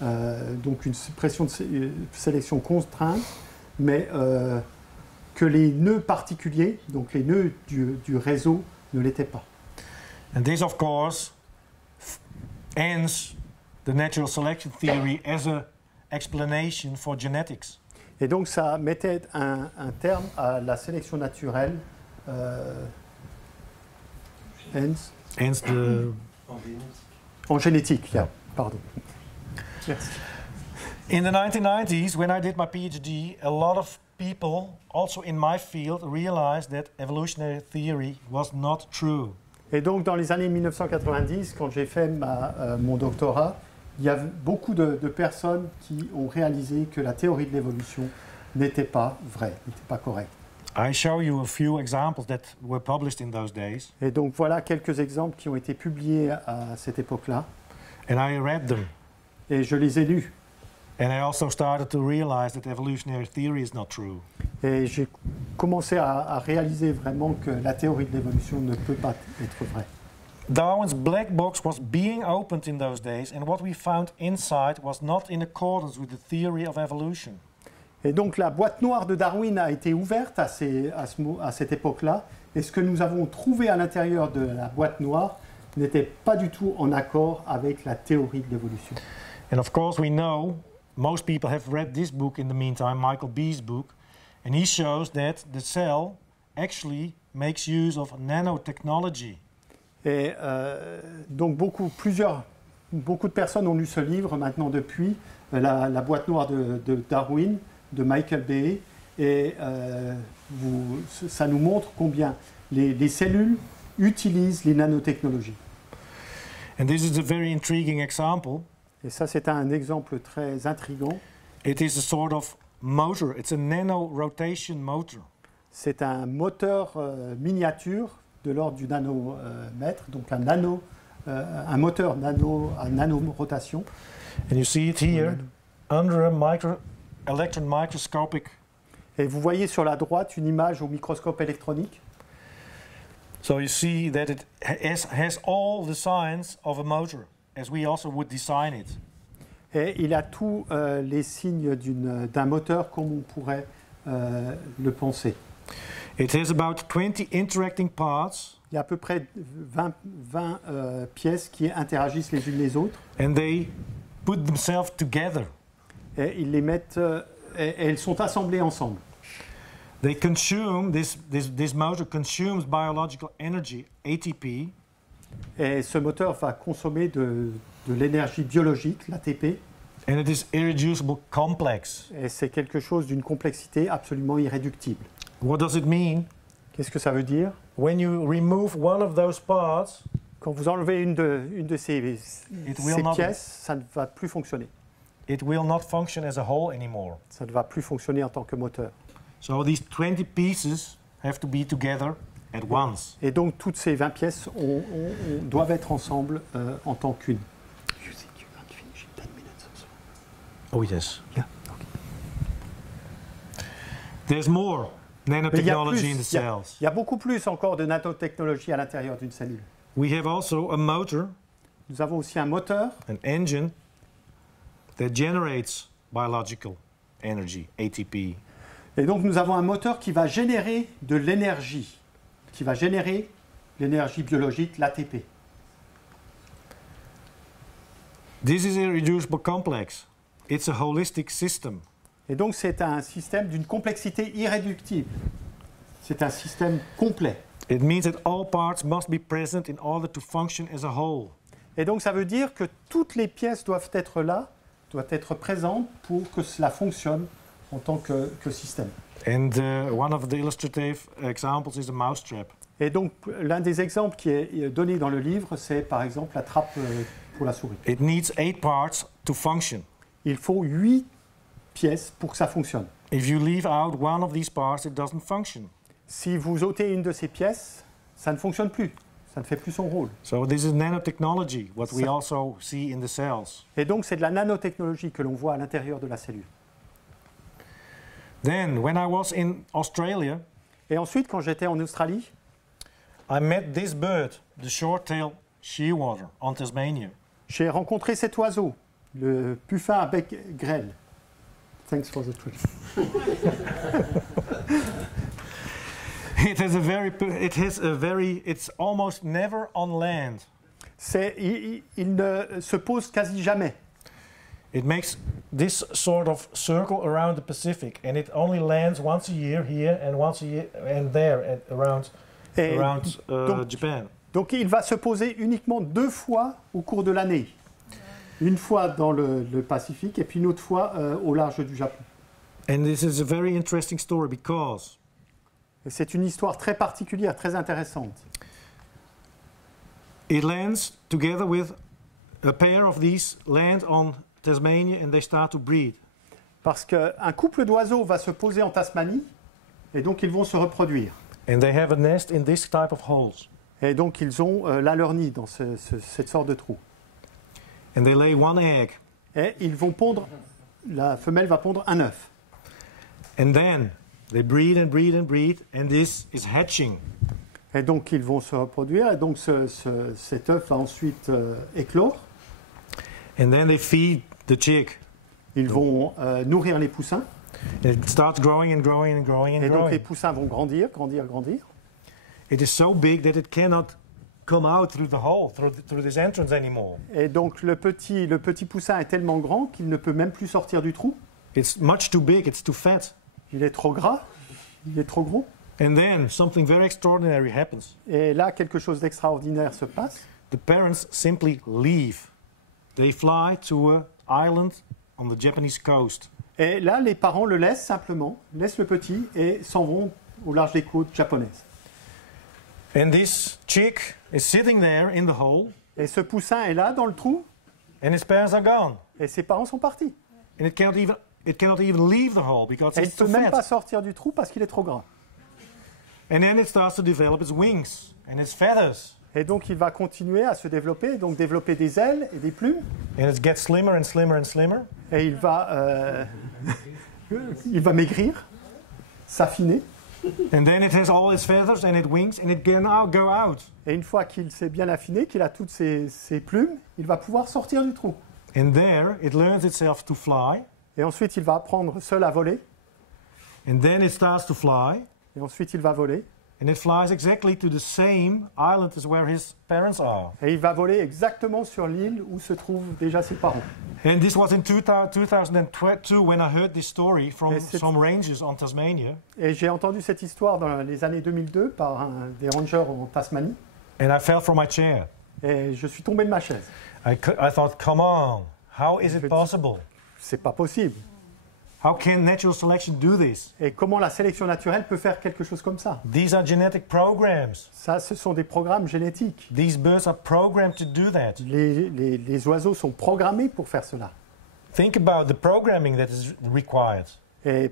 donc une pression de sélection contrainte, mais que les nœuds particuliers, donc les nœuds du réseau, ne l'étaient pas. And this, of course, ends the natural selection theory as a explanation for genetics. Et donc ça mettait un terme à la sélection naturelle. En génétique, yeah. Pardon. Merci. In the 1990s, when I did my PhD, a lot of people, also in my field, realized that evolutionary theory was not true. Et donc, dans les années 1990, quand j'ai fait mon doctorat, il y a beaucoup de personnes qui ont réalisé que la théorie de l'évolution n'était pas vraie, n'était pas correcte. I show you a few examples that were published in those days. Et donc, voilà quelques exemples qui ont été publiés à cette époque-là. And I read them. Et je les ai lus. And I also started to realize that evolutionary theory is not true. Et j'ai commencé à réaliser vraiment que la théorie de l'évolution ne peut pas être vraie. Darwin's black box was being opened in those days, and what we found inside was not in accordance with the theory of evolution. Et donc la boîte noire de Darwin a été ouverte à cette époque-là, et ce que nous avons trouvé à l'intérieur de la boîte noire n'était pas du tout en accord avec la théorie de l'évolution. And of course we know, most people have read this book in the meantime, Michael Bee's book, and he shows that the cell actually makes use of nanotechnology. Et donc beaucoup de personnes ont lu ce livre maintenant depuis, la boîte noire de Darwin, de Michael Bee, et ça nous montre combien les cellules utilisent les nanotechnologies. And this is a very intriguing example. Et ça, c'est un exemple très intriguant. It is a sort of motor. It's a nano-rotation motor. c'est un moteur miniature de l'ordre du nanomètre, donc un moteur à nanorotation. And you see it here under a electron microscopic. Et vous voyez sur la droite une image au microscope électronique. So you see that it has all the signs of a motor, as we also would design it. Et il a tous les signes d'un moteur comme on pourrait le penser. It has about 20 interacting parts. Il y a à peu près 20 pièces qui interagissent les unes les autres. And they put themselves together. Et ils les mettent, et elles sont assemblées ensemble. They consume, this motor consumes biological energy, ATP. Et ce moteur va consommer de l'énergie biologique, l'ATP. And it is irreducible complex. Et c'est quelque chose d'une complexité absolument irréductible. What does it mean? Qu'est-ce que ça veut dire? When you remove one of those parts, quand vous enlevez une de ces pièces, ça ne va plus fonctionner. It will not function as a whole anymore. Ça ne va plus fonctionner en tant que moteur. So these 20 pieces have to be together at once. Et donc toutes ces 20 pièces doivent être ensemble en tant qu'une. Oh yes. Yeah. There's more nanotechnology in the cells. Il y a beaucoup plus encore de nanotechnologie à l'intérieur d'une cellule. We have also a motor. Nous avons aussi un moteur. An engine that generates biological energy, ATP. Et donc nous avons un moteur qui va générer de l'énergie, qui va générer l'énergie biologique, l'ATP. This is a irreducible complex. It's a holistic system. Et donc c'est un système d'une complexité irréductible. C'est un système complet. It means that all parts must be present in order to function as a whole. Et donc ça veut dire que toutes les pièces doivent être là, doivent être présentes pour que cela fonctionne en tant que système. And one of the illustrative examples is a mousetrap. Et donc l'un des exemples qui est donné dans le livre, c'est par exemple la trappe pour la souris. It needs 8 parts to function. Il faut 8 pièces pour que ça fonctionne. If you leave out one of these parts, it doesn't function. Si vous ôtez une de ces pièces, ça ne fonctionne plus. Ça ne fait plus son rôle. So this is nanotechnology, what we also see in the cells. Et donc c'est de la nanotechnologie que l'on voit à l'intérieur de la cellule. Then, when I was in Australia, et ensuite, quand j'étais en Australie, I met this bird, the short-tailed shearwater, on Tasmania. J'ai rencontré cet oiseau, le puffin à bec grêle. Thanks for the trick. It's almost never on land. Il ne se pose quasi jamais. It makes this sort of circle around the Pacific, and it only lands once a year here and once a year and there around Japan. Donc il va se poser uniquement 2 fois au cours de l'année. Une fois dans le Pacifique et puis une autre fois au large du Japon. And this is a very interesting story because c'est une histoire très particulière, très intéressante. It lands together with a pair of these land on Tasmania and they start to breed. Parce qu'un couple d'oiseaux va se poser en Tasmanie et donc ils vont se reproduire. And they have a nest in this type of holes. Et donc ils ont là leur nid dans cette sorte de trou. And they lay 1 egg. Et ils vont pondre, la femelle va pondre un œuf. And then they breed and breed and breed, and this is hatching. Et donc ils vont se reproduire, et donc cet œuf va ensuite éclore. And then they feed the chick. Ils vont nourrir les poussins. And it starts growing and growing and growing and growing. Et donc les poussins vont grandir, grandir, grandir. It is so big that it cannot come out through the hole, through this entrance anymore. Et donc le petit poussin est tellement grand qu'il ne peut même plus sortir du trou. It's much too big, it's too fat. Il est trop gras, il est trop gros. And then something very extraordinary happens. Et là, quelque chose d'extraordinaire se passe. The parents simply leave. They fly to an island on the Japanese coast. Et là, les parents le laissent simplement, laissent le petit et s'en vont au large des côtes japonaises. And this chick is sitting there in the hole. Et ce poussin est là dans le trou. And his parents are gone. Et ses parents sont partis. And it cannot even leave the hole because et it's il ne too peut même fat. pas sortir du trou parce qu'il est trop gras. And then it starts to develop its wings and its feathers. Et donc il va continuer à se développer, donc développer des ailes et des plumes. And it gets slimmer and slimmer and slimmer. Et il va maigrir, s'affiner. And then it has all its feathers and its wings and it can now go out. Et une fois qu'il s'est bien affiné, qu'il a toutes ses plumes, il va pouvoir sortir du trou. And there it learns itself to fly. Et ensuite il va apprendre seul à voler. And then it starts to fly. Et ensuite il va voler. And it flies exactly to the same island as where his parents are. Et il va voler exactement sur l'île où se trouvent déjà ses parents. And this was in 2002 when I heard this story from Et c'est- some rangers on Tasmania. Et j'ai entendu cette histoire dans les années 2002 par des rangers en Tasmanie. And I fell from my chair. Et je suis tombé de ma chaise. I thought, come on, how is it possible? C'est pas possible. How can natural selection do this? Et comment la sélection naturelle peut faire quelque chose comme ça? These are genetic programs. Ça, ce sont des programmes génétiques. These birds are programmed to do that. Les oiseaux sont programmés pour faire cela. Think about the programming that is required. Et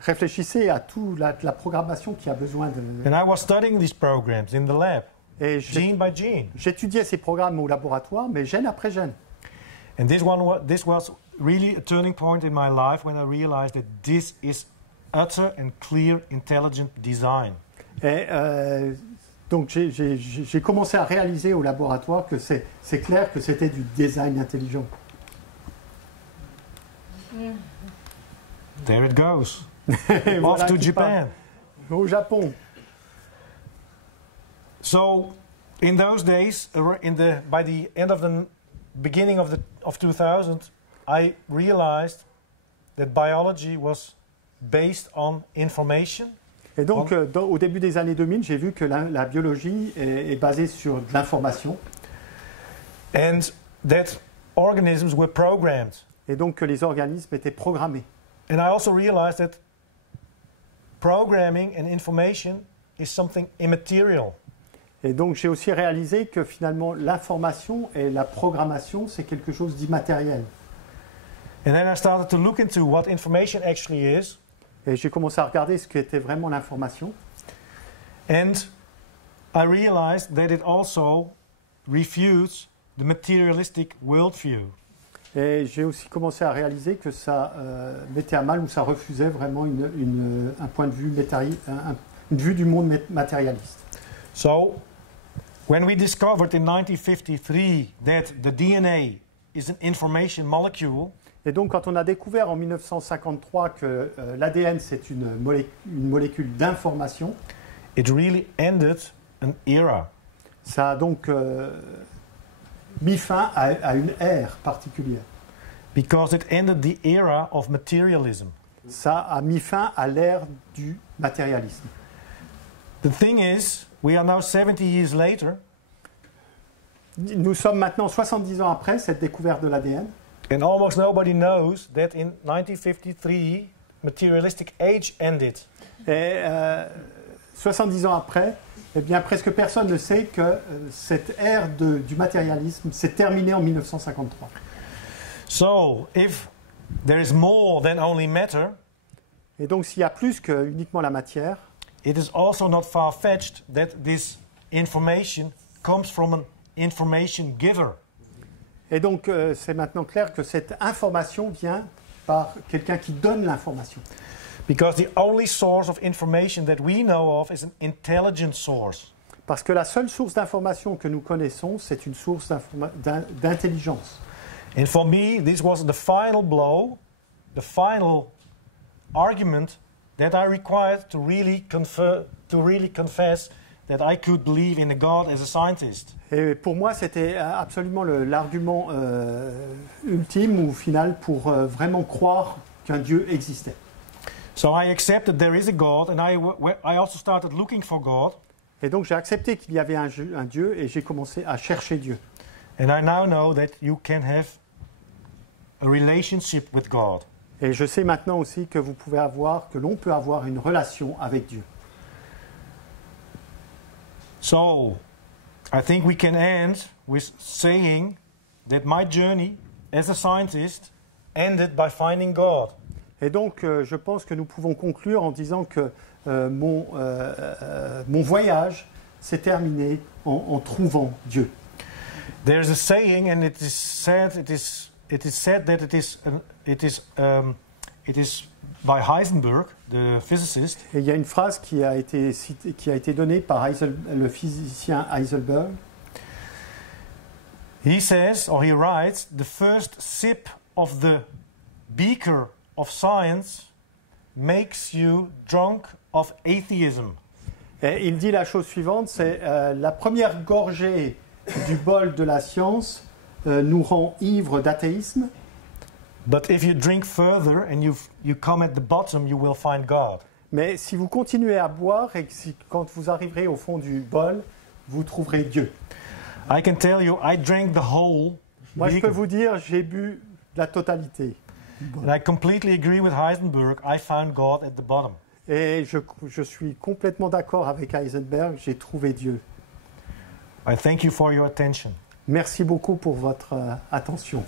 réfléchissez à toute la programmation qui a besoin de... And I was studying these programs in the lab, Et gene by gene. j'étudiais ces programmes au laboratoire, mais gène après gène. And this was really a turning point in my life when I realized that this is utter and clear intelligent design. Et donc j'ai commencé à réaliser au laboratoire que c'est clair que c'était du design intelligent. There it goes. Et Off voilà to qui part. Japan. Au Japon. So, in those days, by the end of the beginning of 2000, I realized that biology was based on information. Et donc, au début des années 2000, j'ai vu que la biologie est basée sur de l'information. And that organisms were programmed. Et donc que les organismes étaient programmés. And I also realized that programming and information is something immaterial. Et donc j'ai aussi réalisé que finalement l'information et la programmation, c'est quelque chose d'immatériel. And then I started to look into what information actually is. Et j'ai commencé à regarder ce qu'était vraiment l'information. And I realized that it also refutes the materialistic worldview. Et j'ai aussi commencé à réaliser que ça mettait à mal ou ça refusait vraiment un point de vue une vue du monde matérialiste. So, when we discovered in 1953 that the DNA is an information molecule, Et donc quand on a découvert en 1953 que l'ADN c'est une molécule d'information, it really ended an era. ça a donc mis fin à une ère particulière. Because it ended the era of materialism. Ça a mis fin à l'ère du matérialisme. The thing is, we are now 70 years later, Nous sommes maintenant 70 ans après cette découverte de l'ADN. and almost nobody knows that in 1953 materialistic age ended. Et 70 ans après, eh bien, presque personne ne sait que cette ère du matérialisme s'est terminée en 1953. So, if there is more than only matter, Et donc, s'il y a plus que uniquement la matière, it is also not far-fetched that this information comes from an information giver. et donc c'est maintenant clair que cette information vient par quelqu'un qui donne l'information. Because the only source of information that we know of is an intelligent source. Parce que la seule source d'information que nous connaissons, c'est une source d'intelligence. And for me, this was the final blow, the final argument that I required to really confess that I could believe in a God as a scientist. Et pour moi, c'était absolument l'argument ultime ou final pour vraiment croire qu'un Dieu existait. So I accepted there is a God, and I also started looking for God. Et donc j'ai accepté qu'il y avait un Dieu et j'ai commencé à chercher Dieu. And I now know that you can have a relationship with God. Et je sais maintenant aussi que l'on peut avoir une relation avec Dieu. So, I think we can end with saying that my journey as a scientist ended by finding God. Et donc je pense que nous pouvons conclure en disant que mon voyage s'est terminé en trouvant Dieu. There is a saying, and it is said that it is by Heisenberg, the physicist. Et il y a une phrase qui a été donnée par le physicien Heisenberg. He says, or he writes, the first sip of the beaker of science makes you drunk of atheism. Et il dit la chose suivante, c'est la première gorgée du bol de la science nous rend ivres d'athéisme. But if you drink further and you come at the bottom, you will find God. Mais si vous continuez à boire et que quand vous arriverez au fond du bol, vous trouverez Dieu. I can tell you, I drank the whole. Moi, je peux vous dire, j'ai bu la totalité. And I completely agree with Heisenberg. I found God at the bottom. Et je suis complètement d'accord avec Heisenberg, j'ai trouvé Dieu. I thank you for your attention. Merci beaucoup pour votre attention.